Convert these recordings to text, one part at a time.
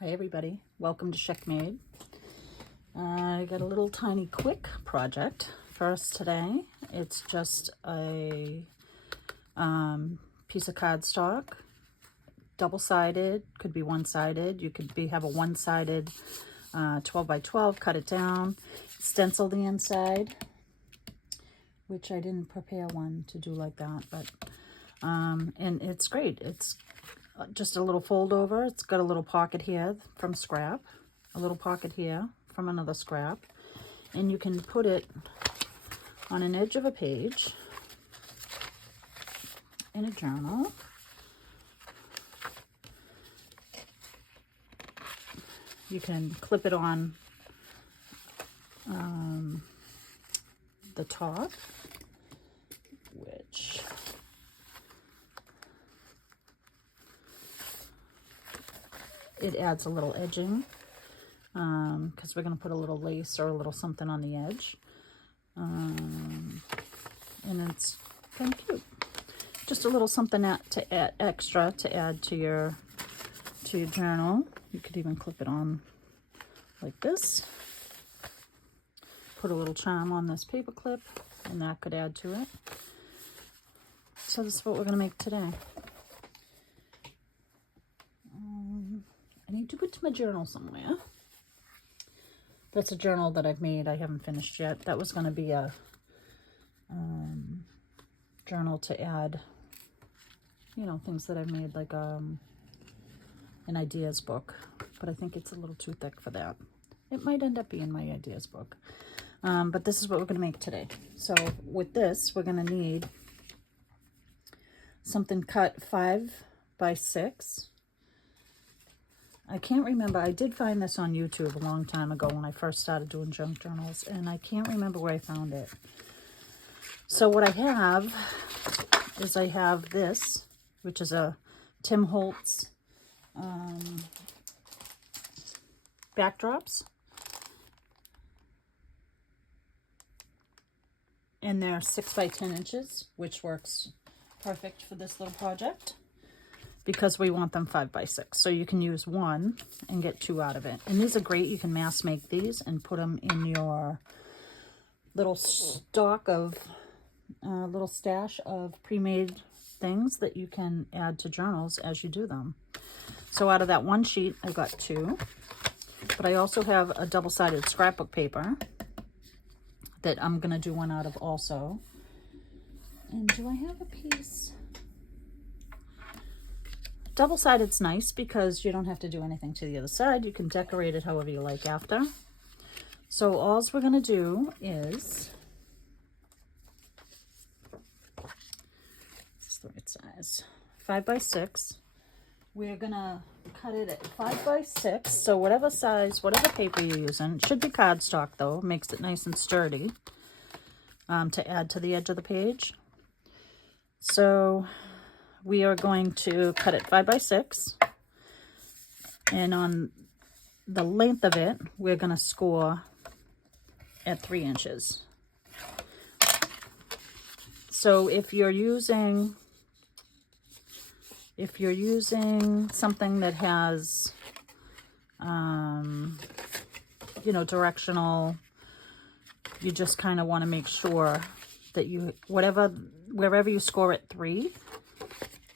Hi everybody, welcome to SheckMade. I got a little tiny quick project for us today. It's just a piece of cardstock, double-sided, could be one-sided. You could have a one-sided 12 by 12, cut it down, stencil the inside, which I didn't prepare one to do like that, but and it's great. It's just a little fold over. It's got a little pocket here from scrap, a little pocket here from another scrap, and you can put it on an edge of a page in a journal. You can clip it on the top, which it adds a little edging because we're going to put a little lace or a little something on the edge, and it's kind of cute. Just a little something to add extra to add to your journal. You could even clip it on like this. Put a little charm on this paper clip, and that could add to it. So this is what we're going to make today. I need to put my journal somewhere. That's a journal that I've made. I haven't finished yet. That was going to be a journal to add, you know, things that I've made, like an ideas book. But I think it's a little too thick for that. It might end up being my ideas book. But this is what we're going to make today. So with this, we're going to need something cut 5 by 6. I can't remember. I did find this on YouTube a long time ago when I first started doing junk journals, and I can't remember where I found it. So what I have is I have this, which is a Tim Holtz backdrops. And they're 6 by 10 inches, which works perfect for this little project, because we want them 5 by 6. So you can use one and get 2 out of it. And these are great. You can mass make these and put them in your little stock of, little stash of pre-made things that you can add to journals as you do them. So out of that one sheet, I got 2. But I also have a double-sided scrapbook paper that I'm going to do one out of also. And do I have a piece? Double-sided's nice because you don't have to do anything to the other side. You can decorate it however you like after. So all we're going to do is, this is the right size, 5 by 6. We're going to cut it at 5 by 6. So whatever size, whatever paper you're using, it should be cardstock though, makes it nice and sturdy to add to the edge of the page. So we are going to cut it 5 by 6, and on the length of it, we're going to score at 3 inches. So if you're using something that has, you know, directional, you just kind of want to make sure that you, wherever you score at 3,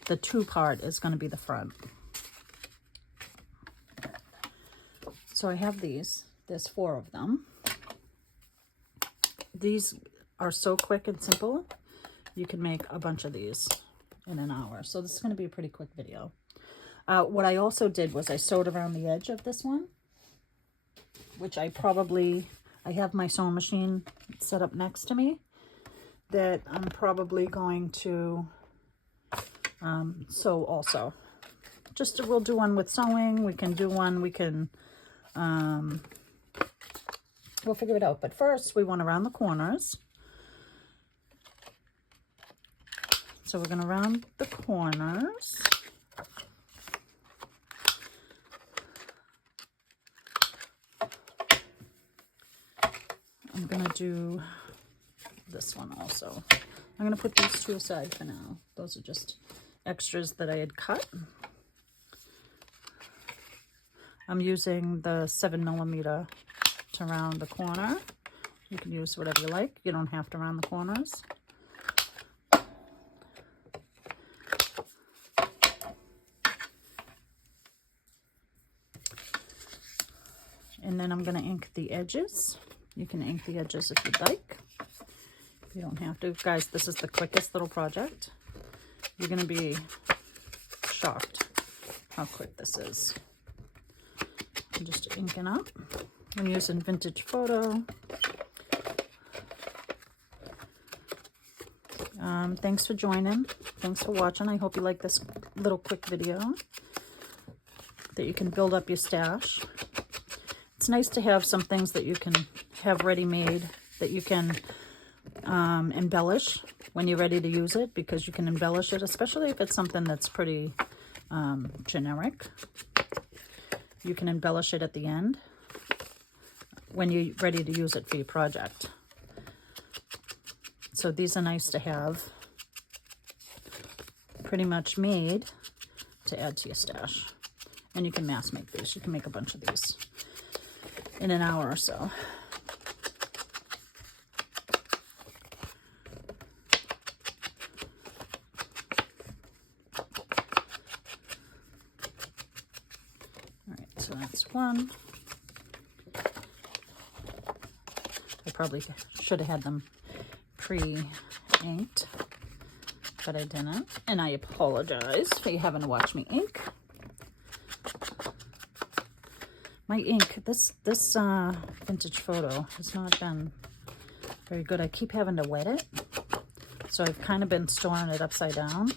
the 2 part is going to be the front. So I have these. There's 4 of them. These are so quick and simple. You can make a bunch of these in an hour. So this is going to be a pretty quick video. What I also did was I sewed around the edge of this one, which I have my sewing machine set up next to me that I'm probably going to sew also. We'll do one with sewing. We can do one, we'll figure it out. But first we want to round the corners. So we're going to round the corners. I'm going to do this one also. I'm going to put these 2 aside for now. Those are just extras that I had cut. I'm using the 7mm to round the corner. You can use whatever you like. You don't have to round the corners. And then I'm going to ink the edges. You can ink the edges if you'd like. You don't have to. Guys, this is the quickest little project. You're going to be shocked how quick this is. I'm just inking up. I'm using Vintage Photo. Thanks for joining. Thanks for watching. I hope you like this little quick video that you can build up your stash. It's nice to have some things that you can have ready-made that you can embellish when you're ready to use it, because you can embellish it, especially if it's something that's pretty generic. You can embellish it at the end when you're ready to use it for your project. So these are nice to have pretty much made to add to your stash. And you can mass make these. You can make a bunch of these in an hour or so. All right, so that's one. I probably should have had them pre-inked, but I didn't, and I apologize for you having to watch me ink. My ink, this Vintage Photo has not been very good. I keep having to wet it, so I've kind of been storing it upside down.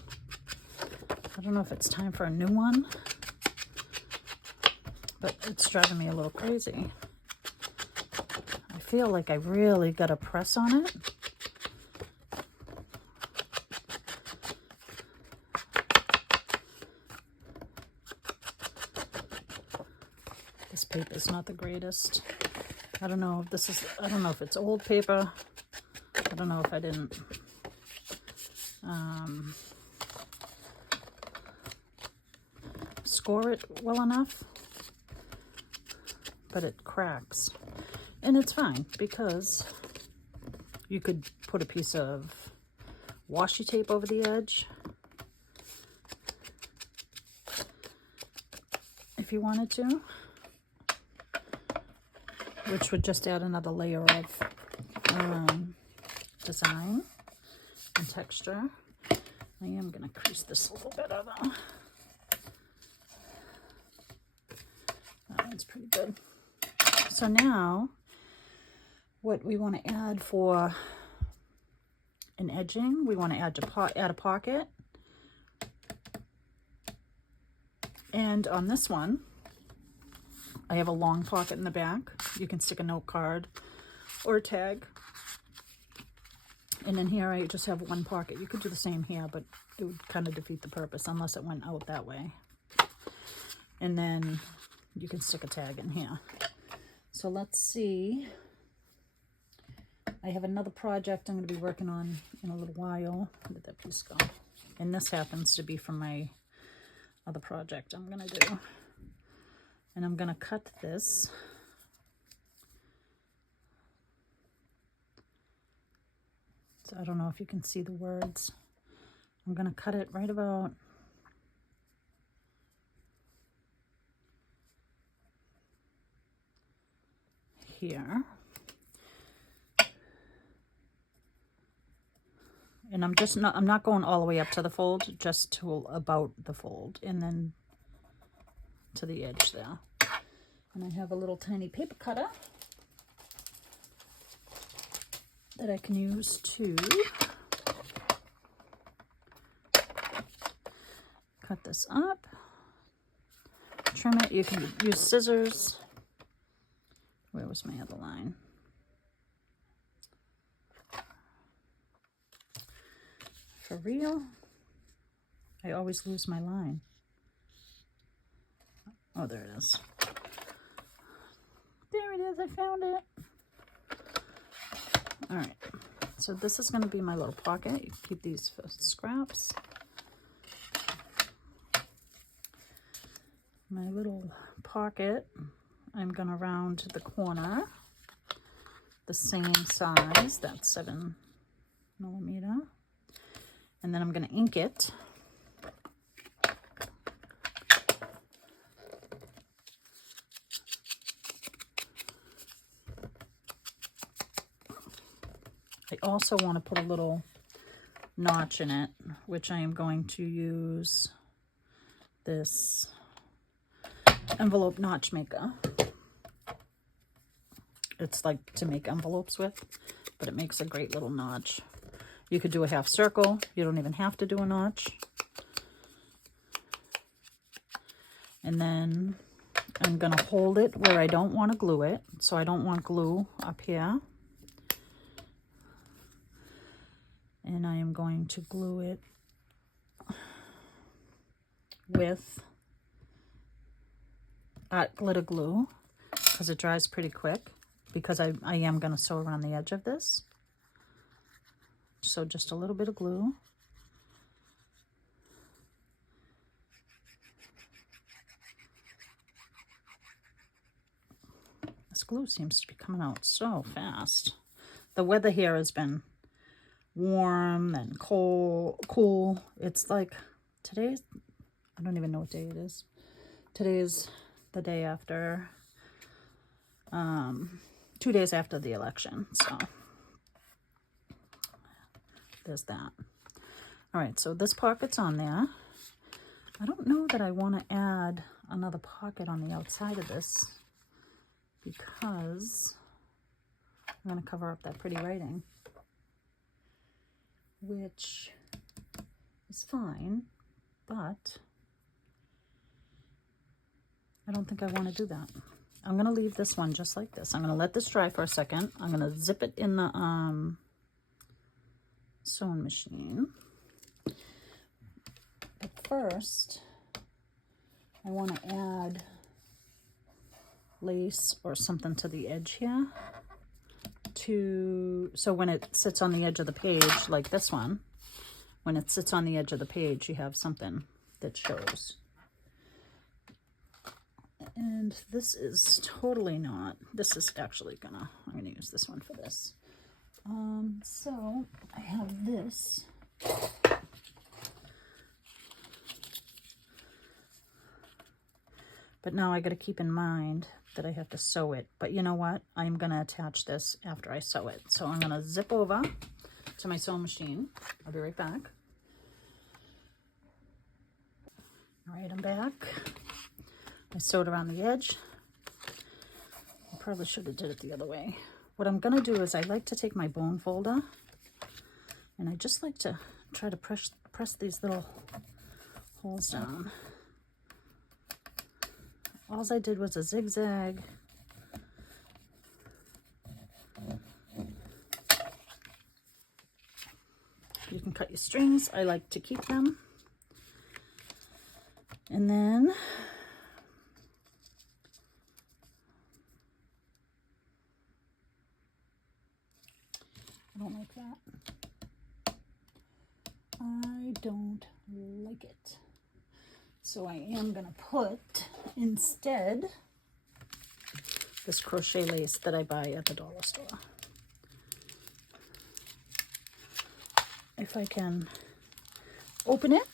I don't know if it's time for a new one, but it's driving me a little crazy. I feel like I really got to press on it. This paper is not the greatest. I don't know if this is, I don't know if it's old paper. I don't know if I didn't score it well enough, but it cracks. And it's fine, because you could put a piece of washi tape over the edge if you wanted to, which would just add another layer of design and texture. I am going to crease this a little bit, although that one's pretty good. So now, what we want to add for an edging, we want to add a pocket. And on this one, I have a long pocket in the back. You can stick a note card or a tag. And in here, I just have one pocket. You could do the same here, but it would kind of defeat the purpose unless it went out that way. And then you can stick a tag in here. So let's see. I have another project I'm going to be working on in a little while. Where did that piece go? And this happens to be from my other project I'm going to do. And I'm going to cut this. So I don't know if you can see the words. I'm going to cut it right about here. And I'm not going all the way up to the fold, just to about the fold, and then to the edge there. And I have a little tiny paper cutter that I can use to cut this up, trim it. You can use scissors. Where was my other line? For real? I always lose my line. Oh, there it is. There it is, I found it. All right, so this is going to be my little pocket. You can keep these for scraps. my little pocket, I'm going to round the corner the same size, that's 7 millimeter, and then I'm going to ink it. I also want to put a little notch in it, which I am going to use this envelope notch maker. It's like to make envelopes with, but it makes a great little notch. You could do a half circle. You don't even have to do a notch. And then I'm going to hold it where I don't want to glue it. So I don't want glue up here. And I am going to glue it with art glitter glue because it dries pretty quick, because I am going to sew around the edge of this. So just a little bit of glue. This glue seems to be coming out so fast. The weather here has been warm and cool. It's like today's, I don't even know what day it is. Today is the day after, 2 days after the election. So there's that. All right, so this pocket's on there. I don't know that I want to add another pocket on the outside of this because I'm going to cover up that pretty writing, which is fine, but I don't think I want to do that. I'm going to leave this one just like this. I'm going to let this dry for a second. I'm going to zip it in the sewing machine. But first, I want to add lace or something to the edge here, so when it sits on the edge of the page, like this one, when it sits on the edge of the page, you have something that shows. And this is totally not, this is actually I'm gonna use this one for this. So I have this. But now I gotta keep in mind that I have to sew it. But you know what? I'm gonna attach this after I sew it. So I'm gonna zip over to my sewing machine. I'll be right back. All right, I'm back. I sewed around the edge. I probably should have did it the other way. What I'm gonna do is I like to take my bone folder and I just like to try to press these little holes down. All I did was a zigzag. You can cut your strings. I like to keep them. And then I don't like that. I don't like it. So I am going to put, instead, this crochet lace that I buy at the dollar store. If I can open it.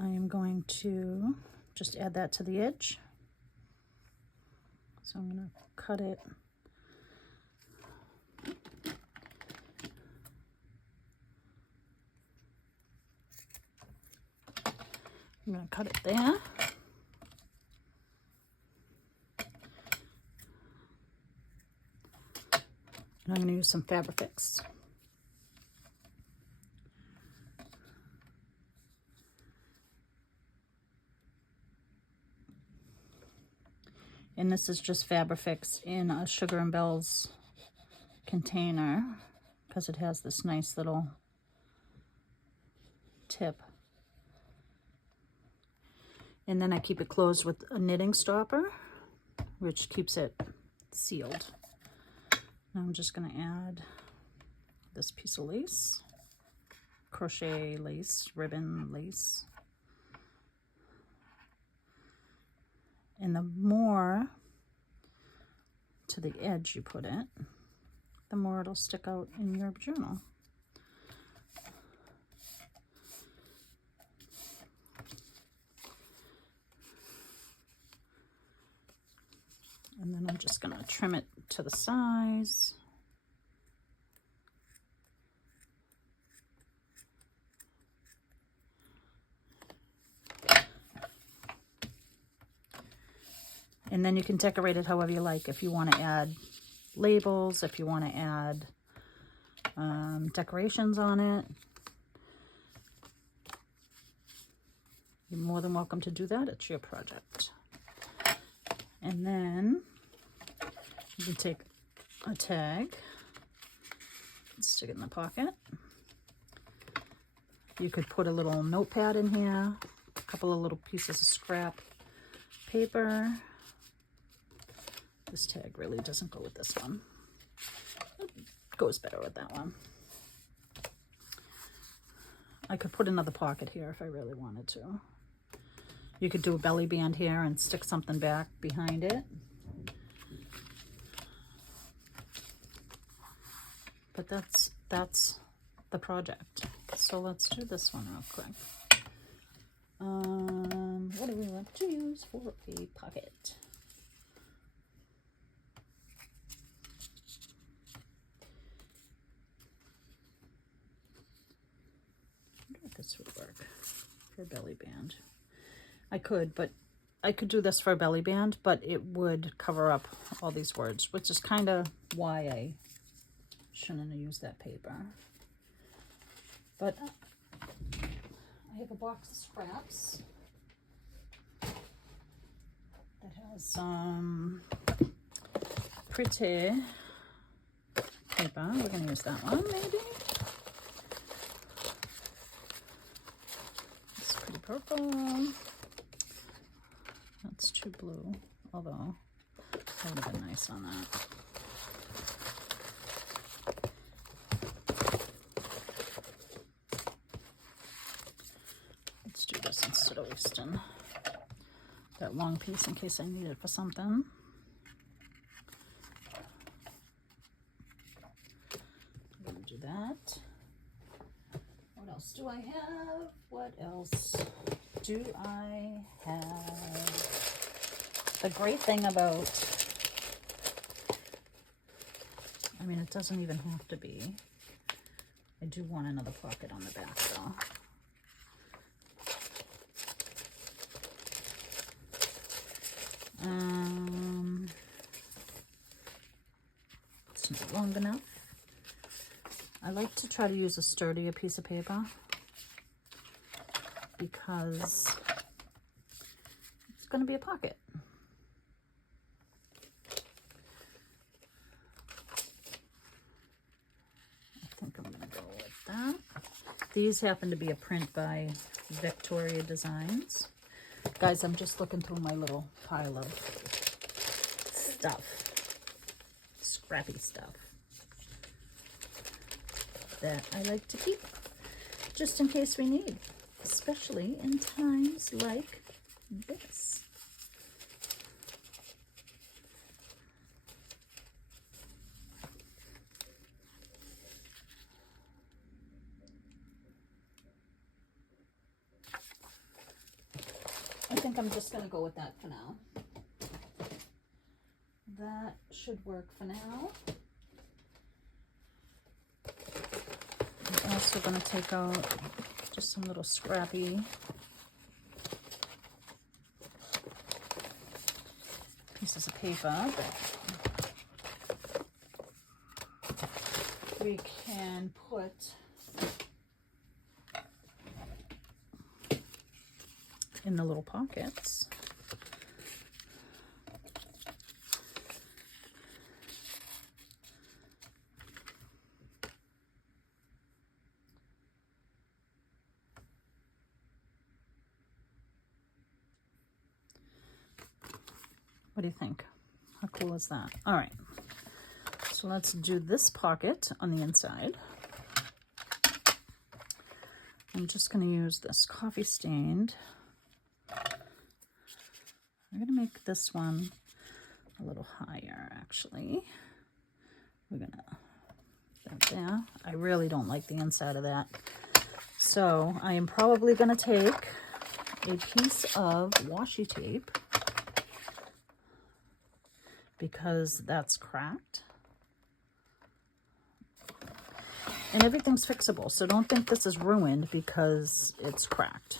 I am going to just add that to the edge. So I'm going to cut it. I'm going to cut it there. And I'm going to use some Fabrifix. And this is just Fabrifix in a Sugar and Bells container because it has this nice little tip. And then I keep it closed with a knitting stopper, which keeps it sealed. Now I'm just going to add this piece of lace, crochet lace, ribbon lace. And the more to the edge you put it, the more it'll stick out in your journal. And then I'm just going to trim it to the size. And then you can decorate it however you like. If you want to add labels, if you want to add decorations on it, you're more than welcome to do that. It's your project. And then you can take a tag and stick it in the pocket. You could put a little notepad in here, a couple of little pieces of scrap paper. This tag really doesn't go with this one. It goes better with that one. I could put another pocket here if I really wanted to. You could do a belly band here and stick something back behind it. But that's the project. So let's do this one real quick. What do we want to use for a pocket? I wonder if this would work for a belly band. I could do this for a belly band, but it would cover up all these words, which is kind of why I shouldn't have used that paper. But I have a box of scraps that has some pretty paper. We're going to use that one, maybe. It's pretty purple. That's too blue, although that would have been nice on that. Let's do this instead of wasting that long piece in case I need it for something. I'm going to do that. What else do I have? What else do I have? The great thing about, I mean, it doesn't even have to be. I do want another pocket on the back though. It's not long enough. I like to try to use a sturdier piece of paper because it's going to be a pocket. I think I'm going to go with that. These happen to be a print by Victoria Designs. Guys, I'm just looking through my little pile of stuff, scrappy stuff that I like to keep just in case we need, especially in times like this. I think I'm just going to go with that for now. That should work for now. I'm also going to take out just some little scrappy pieces of paper that we can put in the little pockets. What do you think? How cool is that? All right, so let's do this pocket on the inside. I'm just going to use this coffee stained. I'm going to make this one a little higher, actually. We're going to put that there. I really don't like the inside of that. So I am probably going to take a piece of washi tape because that's cracked. And everything's fixable, so don't think this is ruined because it's cracked.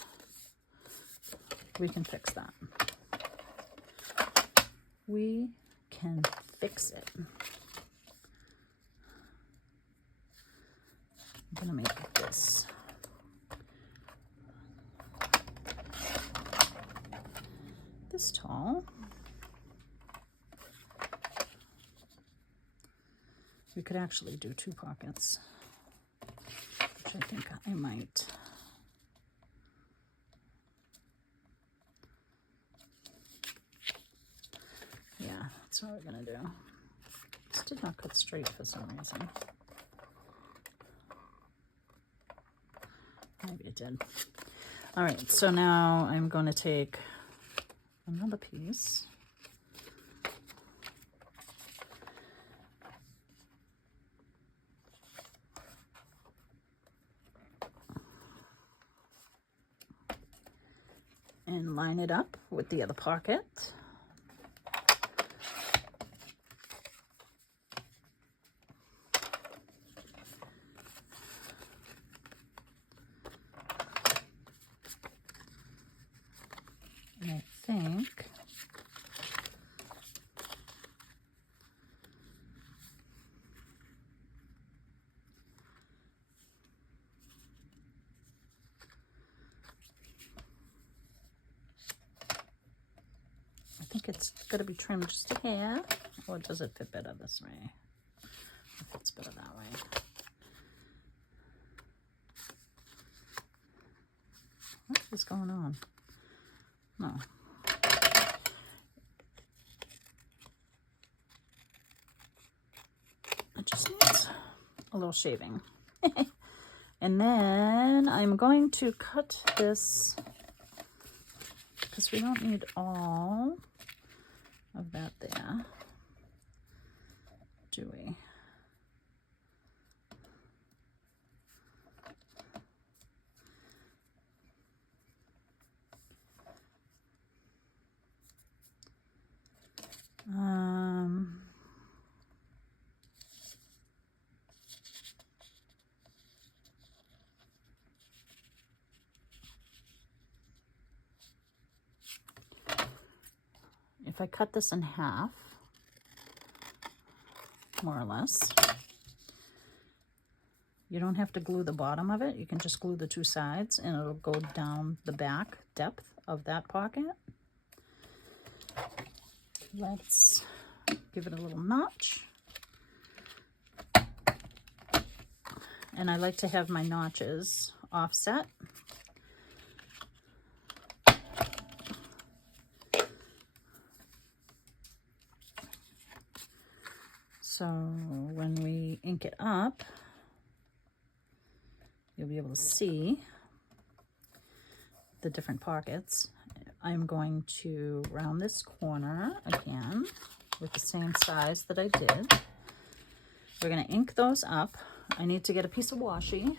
We can fix that. We can fix it. I'm gonna make this. This tall. We could actually do 2 pockets, which I think I might. Yeah, that's what we're gonna do. This did not cut straight for some reason. Maybe it did. All right, so now I'm going to take another piece. And line it up with the other pocket. And I think it's got to be trimmed just a hair, or does it fit better this way? It fits better that way. What is going on? No. It just needs a little shaving. And then I'm going to cut this, because we don't need all of that there, do we? If I cut this in half, more or less, you don't have to glue the bottom of it. You can just glue the 2 sides and it'll go down the back depth of that pocket. Let's give it a little notch. And I like to have my notches offset. So when we ink it up, you'll be able to see the different pockets. I'm going to round this corner again with the same size that I did. We're going to ink those up. I need to get a piece of washi.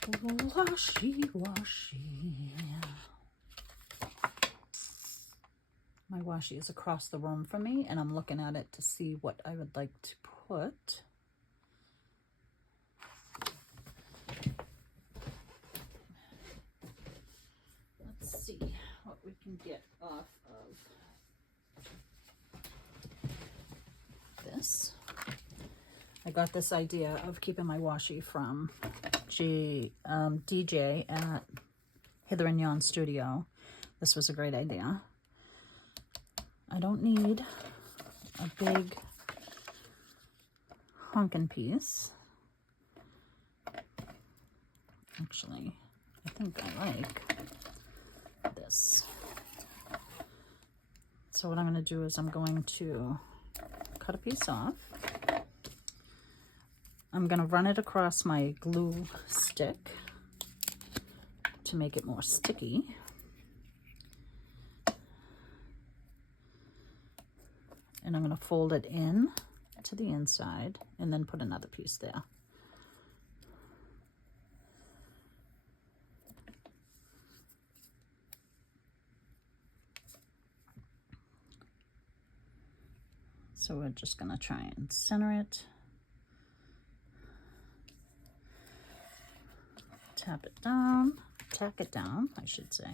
Washi. My washi is across the room from me, and I'm looking at it to see what I would like to put. Let's see what we can get off of this. I got this idea of keeping my washi from DJ at Hither and Yon Studio. This was a great idea. I don't need a big honkin' piece. Actually, I think I like this. So what I'm going to do is I'm going to cut a piece off. I'm going to run it across my glue stick to make it more sticky. And I'm going to fold it in to the inside and then put another piece there. So we're just going to try and center it. Tack it down, I should say.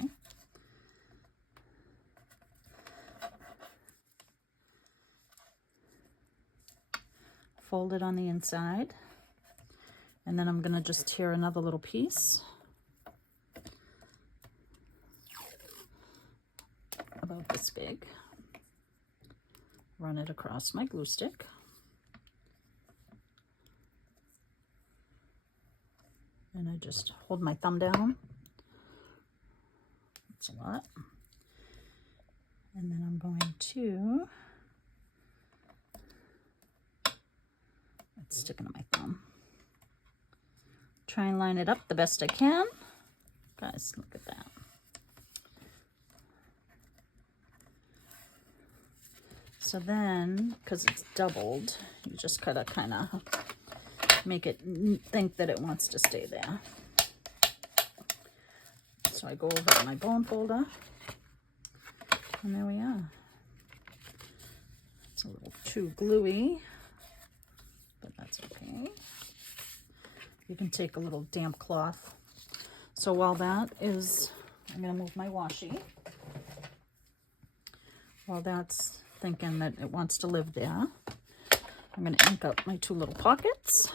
Fold it on the inside, and then I'm going to just tear another little piece about this big, run it across my glue stick, and I just hold my thumb down. That's a lot. And then I'm going to, it's sticking to my thumb. Try and line it up the best I can. Guys, look at that. So then, because it's doubled, you just gotta kind of make it think that it wants to stay there. So I go over to my bone folder, and there we are. It's a little too gluey, but that's okay. You can take a little damp cloth. So while that is, I'm going to move my washi. While that's thinking that it wants to live there, I'm going to ink up my two little pockets.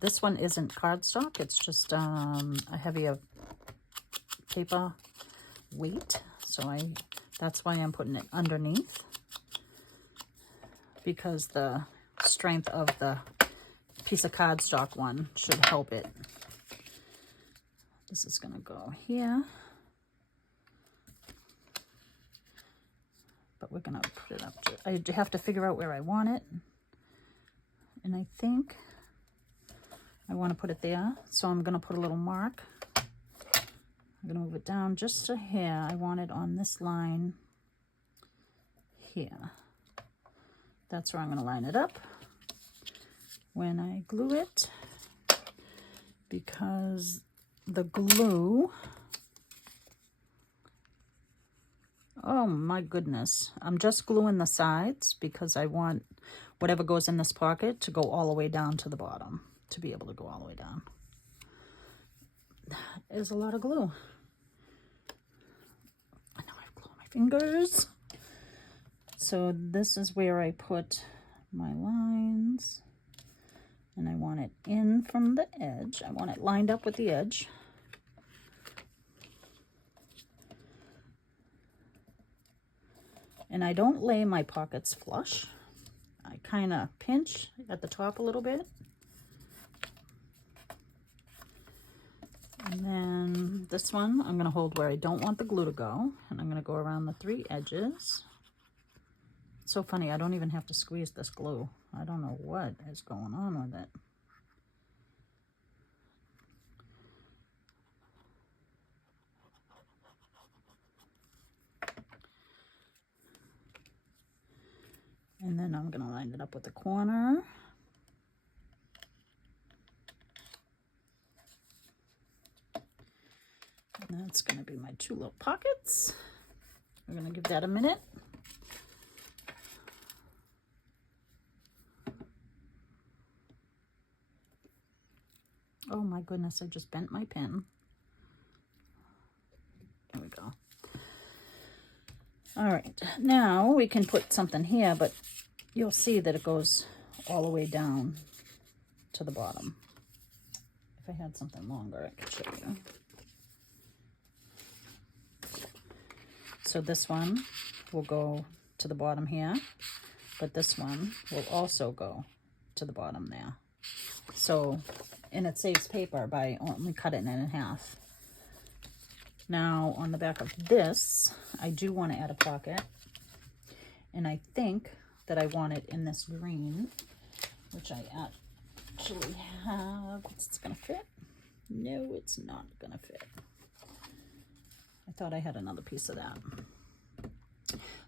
This one isn't cardstock, it's just a heavier paper weight, so that's why I'm putting it underneath, because the strength of the piece of cardstock one should help it. This is going to go here, but we're going to put it up. I have to figure out where I want it, and I think I want to put it there, so I'm going to put a little mark. I'm going to move it down just a hair. I want it on this line here. That's where I'm going to line it up when I glue it, because the glue, oh my goodness, I'm just gluing the sides because I want whatever goes in this pocket to go all the way down to the bottom, to be able to go all the way down. That is a lot of glue. I know I have glue on my fingers. So this is where I put my lines, and I want it in from the edge. I want it lined up with the edge. And I don't lay my pockets flush. I kind of pinch at the top a little bit. And then this one, I'm going to hold where I don't want the glue to go. And I'm going to go around the three edges. It's so funny, I don't even have to squeeze this glue. I don't know what is going on with it. And then I'm going to line it up with the corner. And that's going to be my two little pockets. We're going to give that a minute. Oh my goodness, I just bent my pen. There we go. All right, now we can put something here, but you'll see that it goes all the way down to the bottom. If I had something longer, I could show you. So this one will go to the bottom here, but this one will also go to the bottom there. So, and it saves paper by only cutting it in half. Now on the back of this, I do want to add a pocket, and I think that I want it in this green, which I actually have. It's gonna fit? No, it's not gonna fit. I thought I had another piece of that,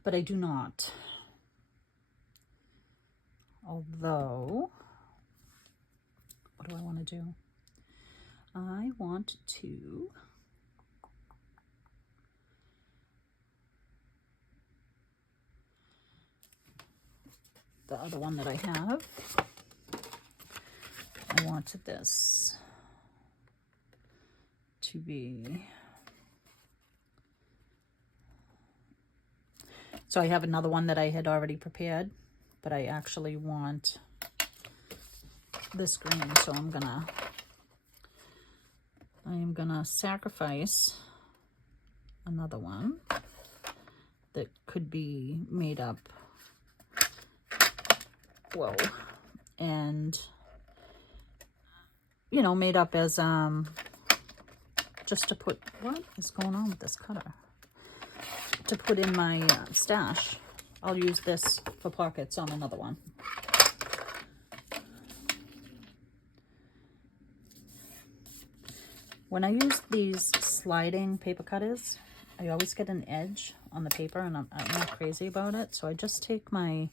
but I do not. Although, what do I want to do? I want to the other one that I have, I wanted this to be, so I have another one that I had already prepared, but I actually want this green, so I am gonna sacrifice another one that could be made up, whoa, and you know, made up as just to put, what is going on with this cutter? To put in my stash. I'll use this for pockets on another one. When I use these sliding paper cutters, I always get an edge on the paper, and I'm not crazy about it. So I just take my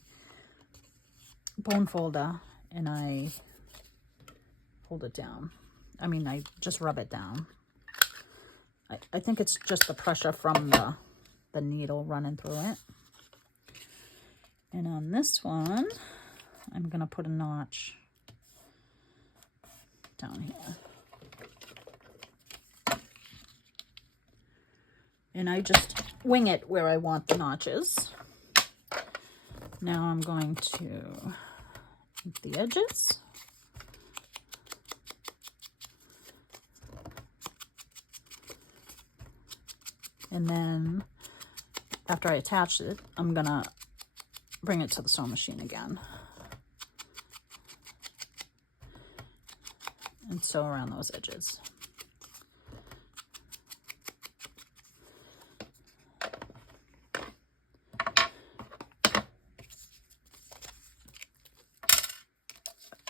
bone folder and I hold it down. I mean, I just rub it down. I think it's just the pressure from the needle running through it. And on this one, I'm gonna put a notch down here. And I just wing it where I want the notches. Now I'm going to ink the edges. And then after I attach it, I'm gonna bring it to the sewing machine again and sew around those edges.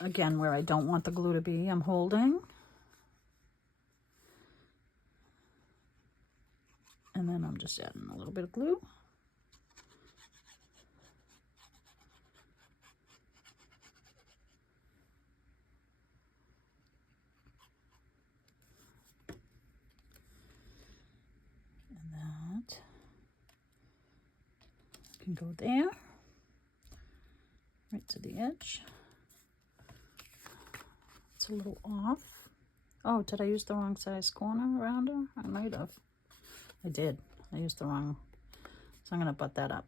Again, where I don't want the glue to be, I'm holding. And then I'm just adding a little bit of glue. And that can go there, right to the edge. It's a little off. Oh, did I use the wrong size corner around her? I might have. I did. I used the wrong, so I'm going to butt that up.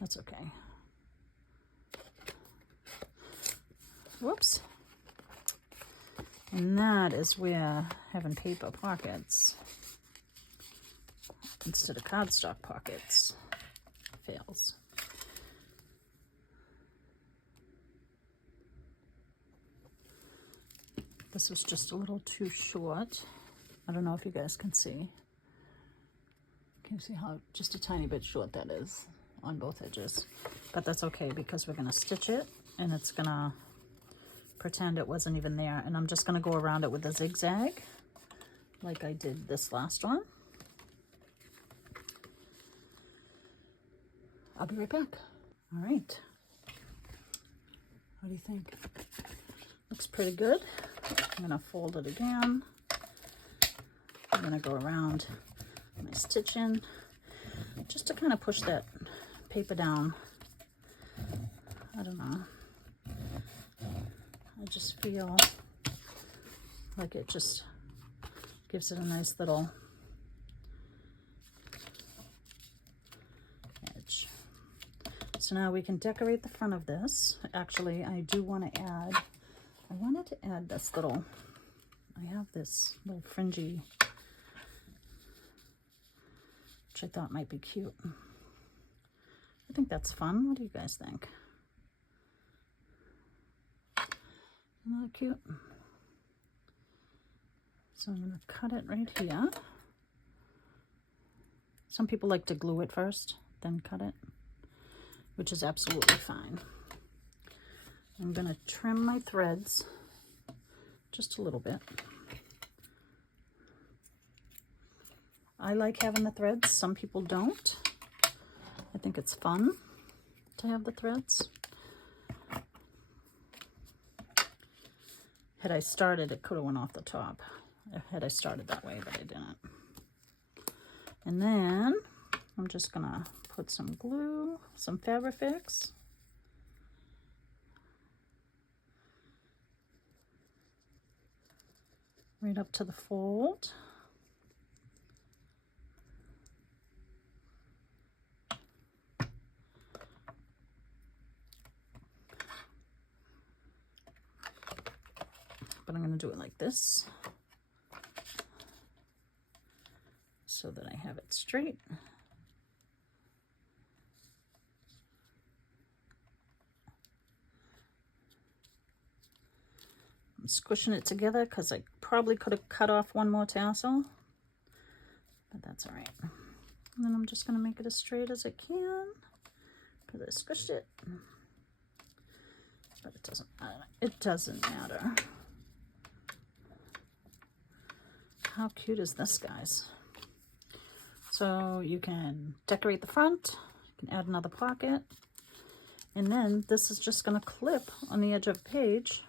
That's okay. Whoops. And that is where having paper pockets instead of cardstock pockets fails. This was just a little too short. I don't know if you guys can see. Can you see how just a tiny bit short that is on both edges? But that's okay because we're gonna stitch it and it's gonna pretend it wasn't even there. And I'm just gonna go around it with a zigzag like I did this last one. I'll be right back. All right. What do you think? Looks pretty good. I'm gonna fold it again. I'm gonna go around my stitching just to kind of push that paper down. I don't know. I just feel like it just gives it a nice little edge. So now we can decorate the front of this. Actually, I do want to add, I wanted to add this little, I have this little fringy, which I thought might be cute. I think that's fun. What do you guys think? Isn't that cute? So I'm going to cut it right here. Some people like to glue it first, then cut it, which is absolutely fine. I'm going to trim my threads just a little bit. I like having the threads. Some people don't. I think it's fun to have the threads. Had I started, it could have went off the top. Had I started that way, but I didn't. And then I'm just gonna put some glue, some Fabrifix. Right up to the fold. But I'm going to do it like this so that I have it straight. I'm squishing it together because I probably could have cut off one more tassel, but that's all right. And then I'm just going to make it as straight as I can because I squished it, but it doesn't matter. It doesn't matter. How cute is this, guys? So you can decorate the front, you can add another pocket, and then this is just going to clip on the edge of the page.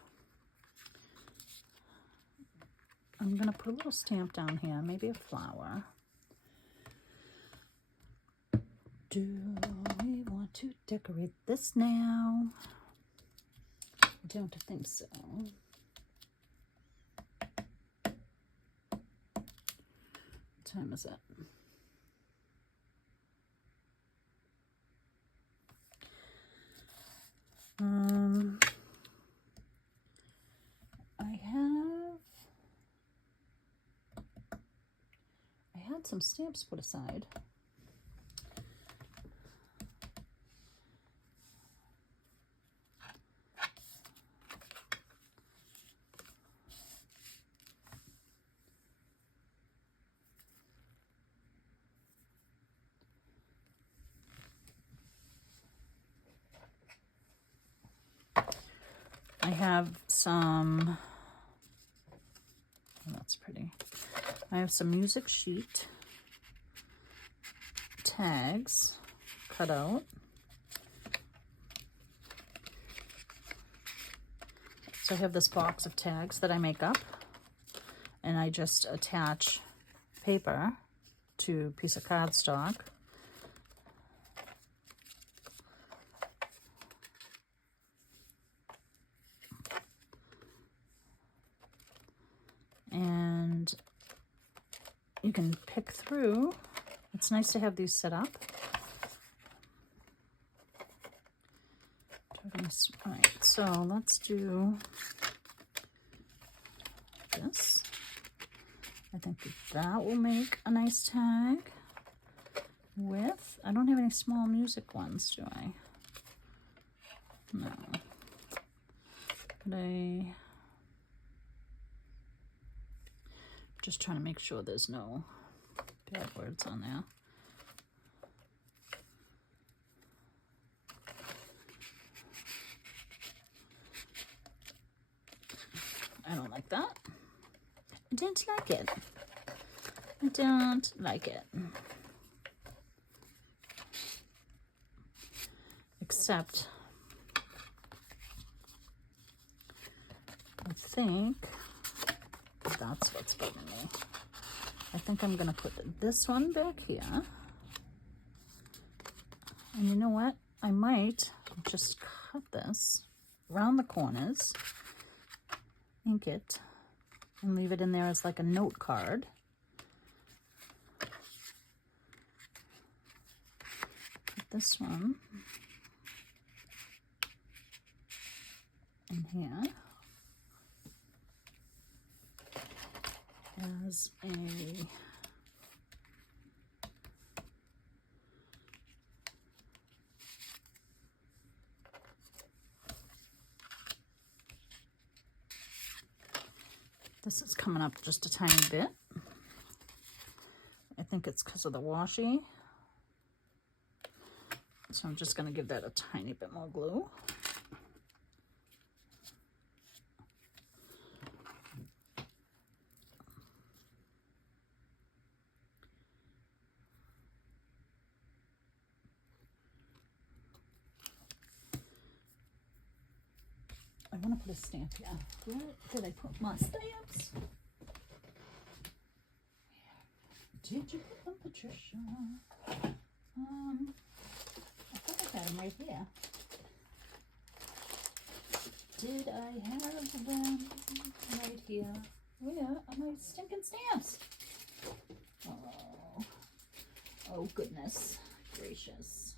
I'm going to put a little stamp down here, maybe a flower. Do we want to decorate this now? I don't think so. What time is it? I had some stamps put aside. I have some, oh, that's pretty. I have some music sheet tags cut out. So I have this box of tags that I make up, and I just attach paper to a piece of cardstock. And you can pick through. It's nice to have these set up. All right, so let's do this. I think that will make a nice tag with, I don't have any small music ones, do I? No. But just trying to make sure there's no bad words on there. I don't like that. I don't like it. I don't like it. Except, I think that's what's bugging me. I think I'm going to put this one back here. And you know what? I might just cut this around the corners, ink it, and leave it in there as like a note card. Put this one in here as a This is coming up just a tiny bit. I think it's because of the washi. So I'm just going to give that a tiny bit more glue. I want to put a stamp here. Where did I put my stamps? Did you put them, Patricia? I thought I had them right here. Did I have them right here? Where are my stinking stamps? Oh goodness gracious.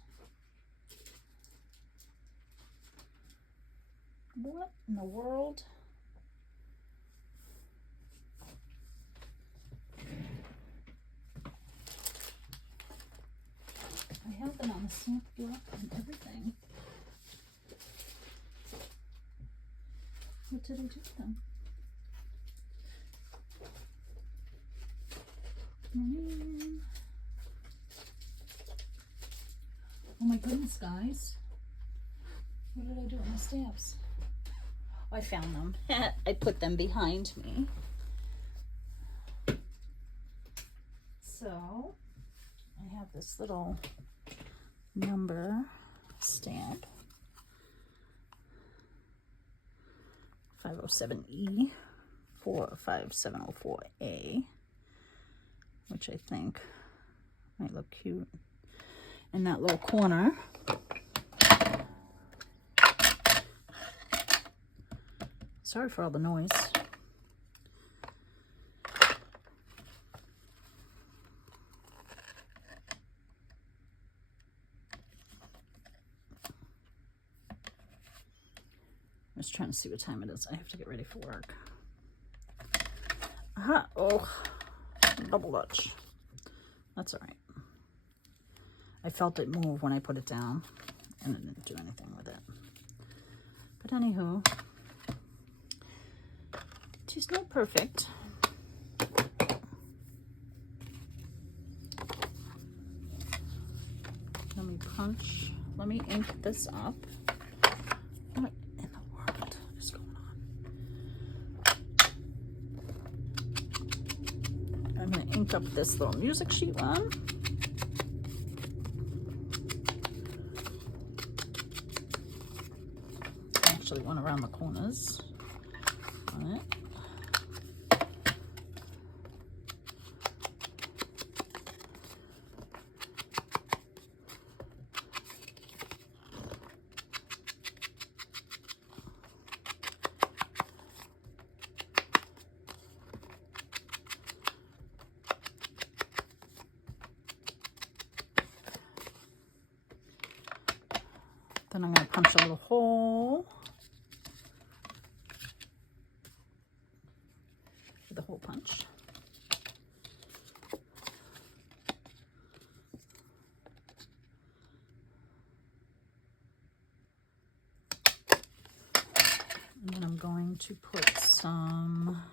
What in the world? I have them on the stamp block and everything. What did I do with them? Oh my goodness, guys. What did I do with my stamps? Oh, I found them. I put them behind me. So, I have this little number stamp. 507E 45704A, which I think might look cute in that little corner. Sorry for all the noise. I'm just trying to see what time it is. I have to get ready for work. Aha! Oh, double dutch. That's all right. I felt it move when I put it down, and I didn't do anything with it. But anywho, she's not perfect. Let me punch. Let me ink this up. What in the world is going on? I'm going to ink up this little music sheet one. Actually, one around the corners on it. Then I'm going to punch a little hole with the hole punch. And then I'm going to put some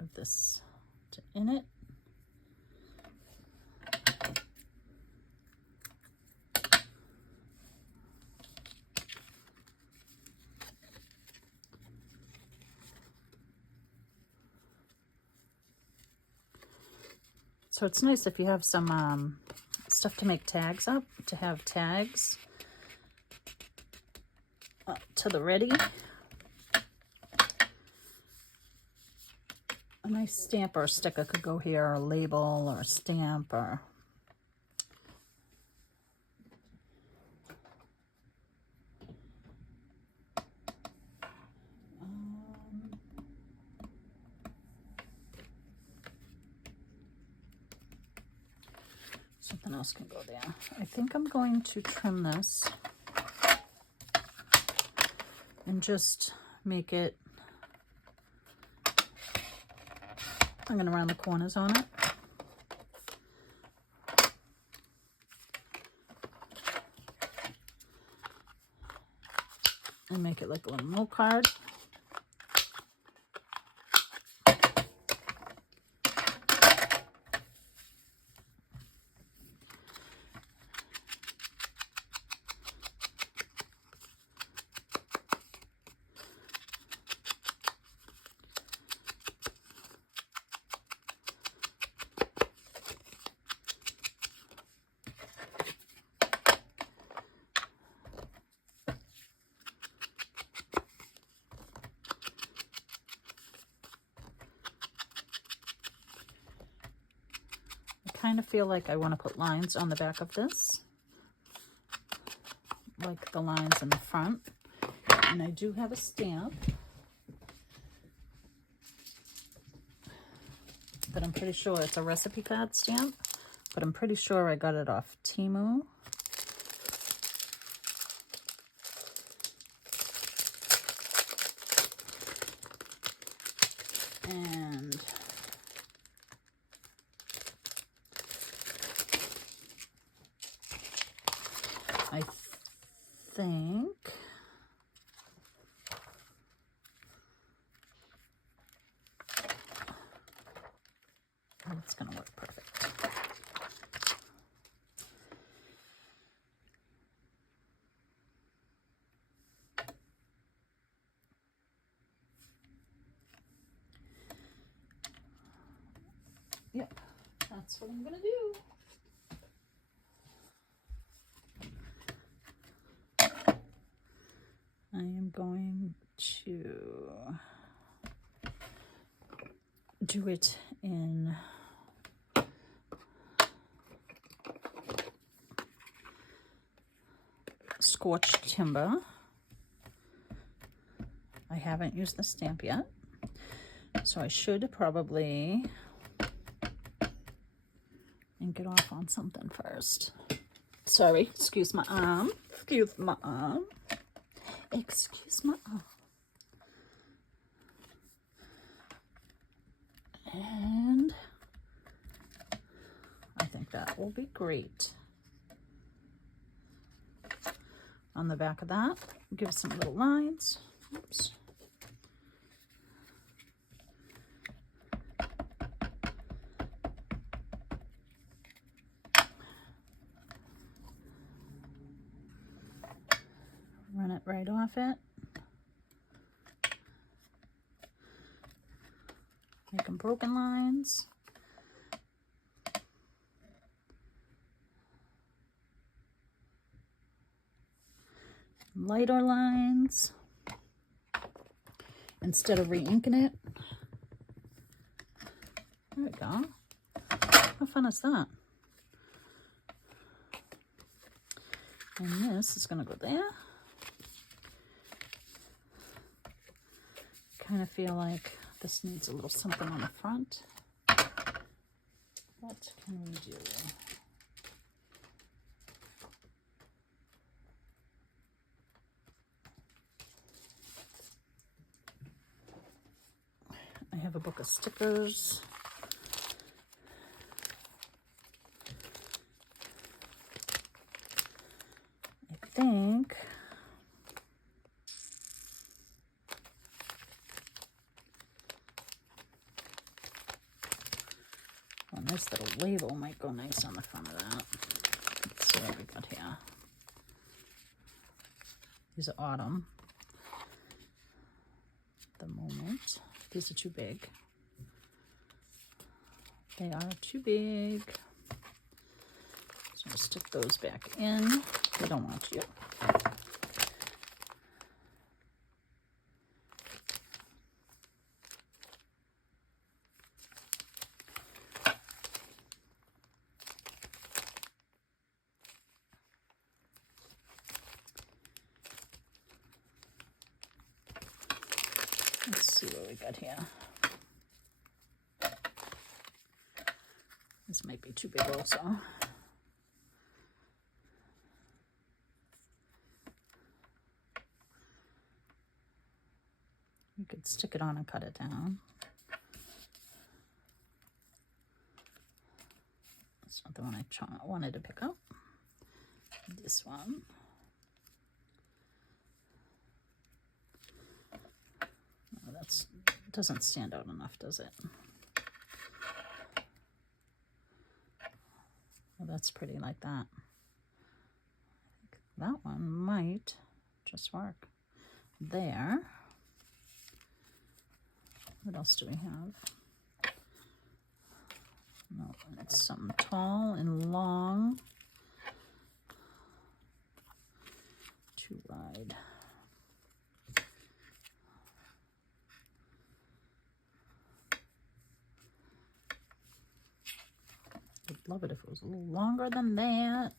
of this in it. So it's nice if you have some stuff to make tags up, to have tags to the ready. A nice stamp or a sticker could go here, or a label or a stamp, or something else can go there. I think I'm going to trim this and just make it I'm going to round the corners on it. And make it like a little note card. Kind of feel like I want to put lines on the back of this, like the lines in the front. And I do have a stamp, but I'm pretty sure it's a recipe card stamp, but I'm pretty sure I got it off Temu. And I think it's going to work perfect. Yep, that's what I'm going to do. I am going to do it in scorched timber. I haven't used the stamp yet, so I should probably ink it off on something first. Sorry, excuse my arm. Excuse my arm. Excuse my arm. And I think that will be great. On the back of that, give some little lines. Oops. Run it right off it. Making broken lines. Lighter lines. Instead of re-inking it. There we go. How fun is that? And this is going to go there. Kind of feel like this needs a little something on the front. What can we do? I have a book of stickers. I think a nice little label might go nice on the front of that. Let's see what we got here. These are autumn. At the moment. These are too big. They are too big. So I'll stick those back in. They don't want you. Let's see what we got here. This might be too big also. You could stick it on and cut it down. not the one I wanted to pick up. This one. Oh, that doesn't stand out enough, does it? Well, that's pretty like that. I think that one might just work. There. What else do we have? No, it's something tall and long. Too wide. I'd love it if it was a little longer than that.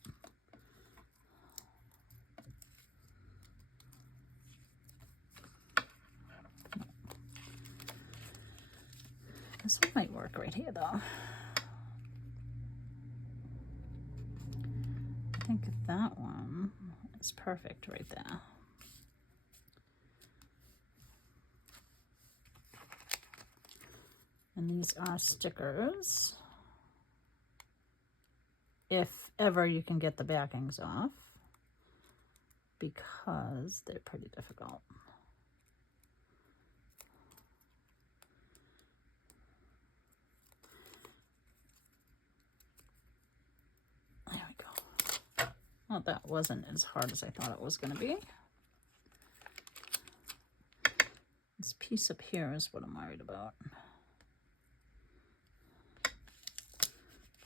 This one might work right here though. I think that one is perfect right there. And these are stickers. If ever you can get the backings off, because they're pretty difficult. There we go. Well, that wasn't as hard as I thought it was going to be. This piece up here is what I'm worried about.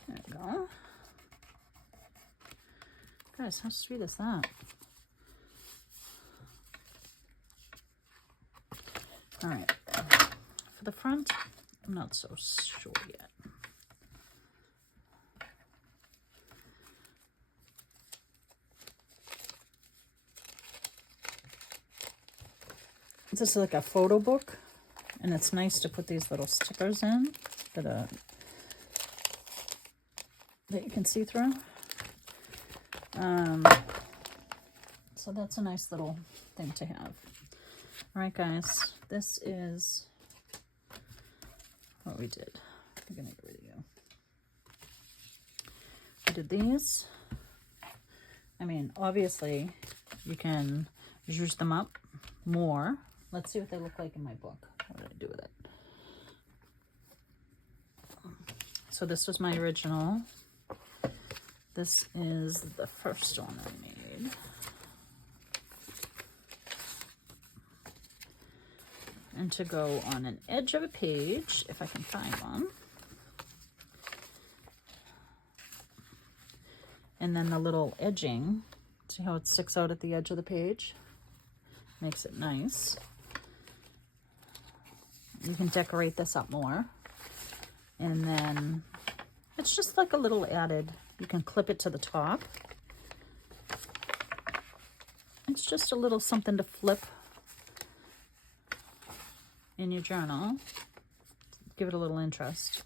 There we go. Guys, how sweet is that? All right. For the front, I'm not so sure yet. This is like a photo book, and it's nice to put these little stickers in that you can see through. So that's a nice little thing to have. All right, guys, this is what we did. I'm gonna get rid of you. I did these. I mean, obviously, you can zhuzh them up more. Let's see what they look like in my book. What did I do with it? So this was my original. This is the first one I made. And to go on an edge of a page, if I can find one. And then the little edging, see how it sticks out at the edge of the page? Makes it nice. You can decorate this up more. And then it's just like a little added, you can clip it to the top. It's just a little something to flip in your journal. Give it a little interest.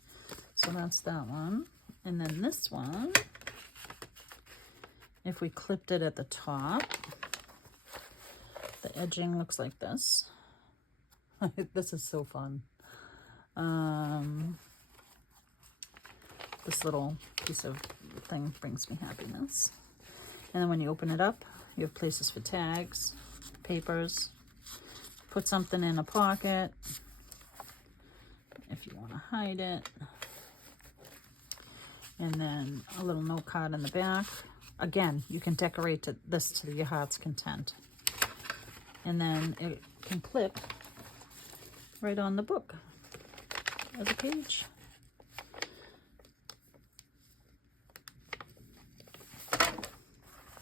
So that's that one. And then this one, if we clipped it at the top, the edging looks like this. This is so fun. This little piece of thing brings me happiness. And then when you open it up, you have places for tags, papers, put something in a pocket if you want to hide it. And then a little note card in the back. Again, you can decorate this to your heart's content. And then it can clip right on the book as a page.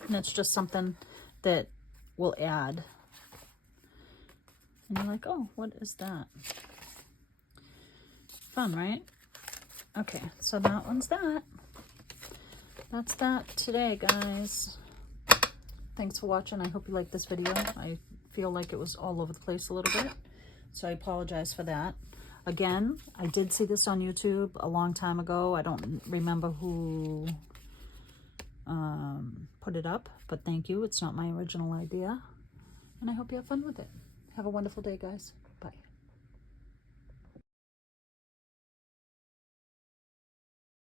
And it's just something that will add. And you're like, oh, what is that? Fun, right? Okay, so that one's that. That's that today, guys. Thanks for watching. I hope you liked this video. I feel like it was all over the place a little bit, so I apologize for that. Again, I did see this on YouTube a long time ago. I don't remember who put it up, but thank you. It's not my original idea, and I hope you have fun with it. Have a wonderful day, guys. Bye.